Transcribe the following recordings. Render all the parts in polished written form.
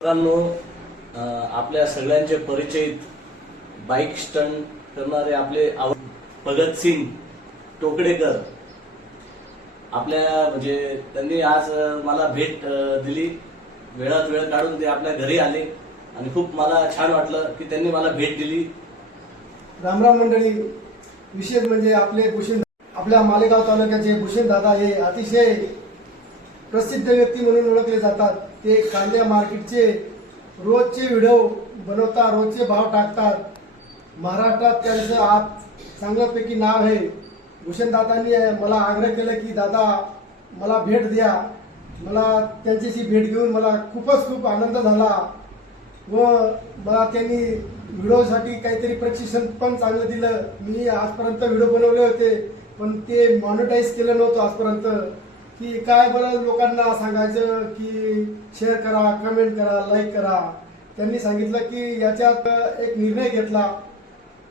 मित्रांनो, आपल्या सगळ्यांचे परिचित बाईक स्टंट करणारे आपले भगतसिंग टोकडेकर आपल्या त्यांनी आज मला भेट दिली. वेळात वेळ काढून ते आपल्या घरी आले आणि खूप मला छान वाटलं की त्यांनी मला भेट दिली. रामराम मंडळी, विशेष म्हणजे आपले भूषण, आपल्या मालेगाव तालुक्याचे भूषण दादा हे अतिशय प्रसिद्ध व्यक्ती म्हणून ओळखले जातात. ते कांद्या मार्केटचे रोजचे व्हिडिओ बनवतात, रोजचे भाव टाकतात. महाराष्ट्रात त्यांचं आज चांगल्यापैकी नाव आहे. भूषण दादांनी मला आग्रह केला की दादा मला भेट द्या. मला त्यांच्याशी भेट घेऊन मला खूप आनंद झाला व मला त्यांनी व्हिडिओसाठी काहीतरी प्रशिक्षण पण चांगलं दिलं. मी आजपर्यंत व्हिडिओ बनवले होते पण ते मॉनिटाईज केलं नव्हतं आजपर्यंत. की काय बरं लोकांना सांगायचं की शेअर करा, कमेंट करा, लाईक करा. त्यांनी सांगितलं की याच्यात एक निर्णय घेतला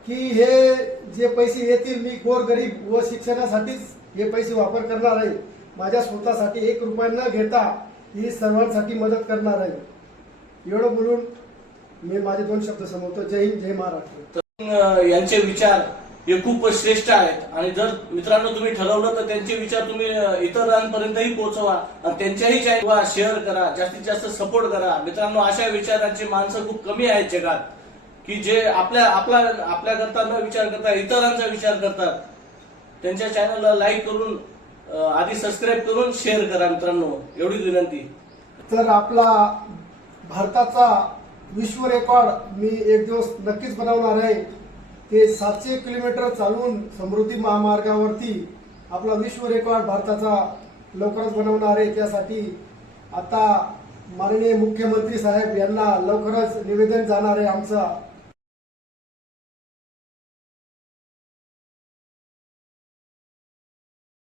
की हे जे पैसे येतील मी गोरगरीब व शिक्षणासाठीच हे पैसे वापर करणार आहे. माझ्या स्वतःसाठी 1 रुपया न घेता ही सर्वांसाठी मदत करणार आहे. एवढं बोलून मी माझे 2 शब्द संपवतो. जय हिंद, जय महाराष्ट्र. यांचे विचार हे खूप श्रेष्ठ आहेत आणि जर मित्रांनो तुम्ही ठरवलं तर त्यांचे विचार तुम्ही इतरांपर्यंतही पोहोचवा आणि त्यांच्याही चॅनलला शेअर करा, जास्तीत जास्त सपोर्ट करा. मित्रांनो, अशा विचारांची माणसं खूप कमी आहेत जगात की जे आपल्या करता न विचार करता इतरांचा विचार करतात. त्यांच्या चॅनलला लाईक करून आधी सबस्क्राईब करून शेअर करा मित्रांनो, एवढीच विनंती. तर आपला भारताचा विश्व रेकॉर्ड मी एक दिवस नक्कीच बनवणार आहे. ते 700 किलोमीटर चालून समृद्धी महामार्गावरती आपला विश्व रेकॉर्ड भारताचा लवकरच बनवणार आहे. त्यासाठी आता माननीय मुख्यमंत्री साहेब यांना लवकरच निवेदन जाणार आहे आमचा